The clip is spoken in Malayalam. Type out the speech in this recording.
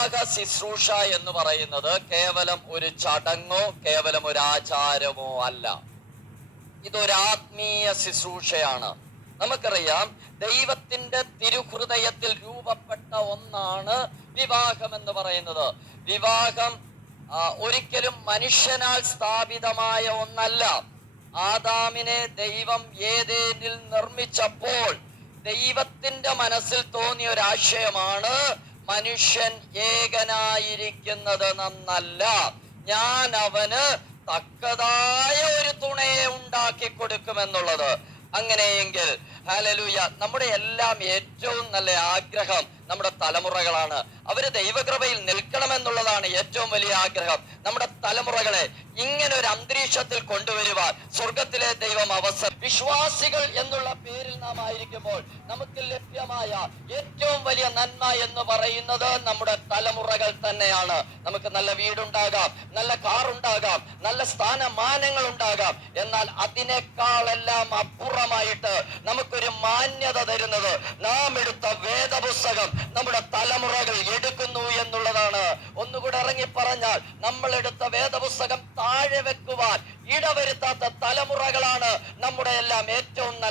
ശുശ്രൂഷ എന്ന് പറയുന്നത് കേവലം ഒരു ചടങ്ങോ കേവലം ഒരു ആചാരമോ അല്ല. ഇതൊരു ആത്മീയ ശുശ്രൂഷയാണ്. നമുക്കറിയാം, ദൈവത്തിന്റെ തിരുഹൃദയത്തിൽ രൂപപ്പെട്ട ഒന്നാണ് വിവാഹം എന്ന് പറയുന്നത്. വിവാഹം ഒരിക്കലും മനുഷ്യനാൽ സ്ഥാപിതമായ ഒന്നല്ല. ആദാമിനെ ദൈവം ഏദേനിൽ നിർമ്മിച്ചപ്പോൾ ദൈവത്തിന്റെ മനസ്സിൽ തോന്നിയ ഒരു ആശയമാണ്, മനുഷ്യൻ ഏകനായിരിക്കുന്നത് നന്നല്ല, ഞാൻ അവന് തക്കതായ ഒരു തുണയെ ഉണ്ടാക്കി കൊടുക്കുമെന്നുള്ളത്. അങ്ങനെയെങ്കിൽ ഹല്ലേലൂയ, നമ്മുടെ എല്ലാം ഏറ്റവും നല്ല ആഗ്രഹം നമ്മുടെ തലമുറകളാണ്. അവര് ദൈവകൃപയിൽ നിൽക്കണമെന്നുള്ളതാണ് ഏറ്റവും വലിയ ആഗ്രഹം. നമ്മുടെ തലമുറകളെ ഇങ്ങനെ ഒരു അന്തരീക്ഷത്തിൽ കൊണ്ടുവരുവാൻ സ്വർഗത്തിലെ ദൈവം അവസരം. വിശ്വാസികൾ എന്നുള്ള പേരിൽ നാം ആയിരിക്കുമ്പോൾ നമുക്ക് ലഭ്യമായ ഏറ്റവും വലിയ നന്മ എന്ന് പറയുന്നത് നമ്മുടെ തലമുറകൾ തന്നെയാണ്. നമുക്ക് നല്ല വീടുണ്ടാകാം, നല്ല കാറുണ്ടാകാം, നല്ല സ്ഥാനമാനങ്ങൾ ഉണ്ടാകാം. എന്നാൽ അതിനേക്കാളെല്ലാം അപ്പുറമായിട്ട് നമുക്കൊരു മാന്യത തരുന്നത് നാം എടുത്ത വേദപുസ്തകം നമ്മുടെ തലമുറകൾ എടുക്കുന്നു എന്നുള്ളതാണ്. ഒന്നുകൂടെ ഇറങ്ങി പറഞ്ഞാൽ, നമ്മൾ എടുത്ത വേദപുസ്തകം താഴെ വെക്കുവാൻ ഇടവരുത്താത്ത തലമുറകളാണ് നമ്മുടെ എല്ലാം ഏറ്റവും നല്ല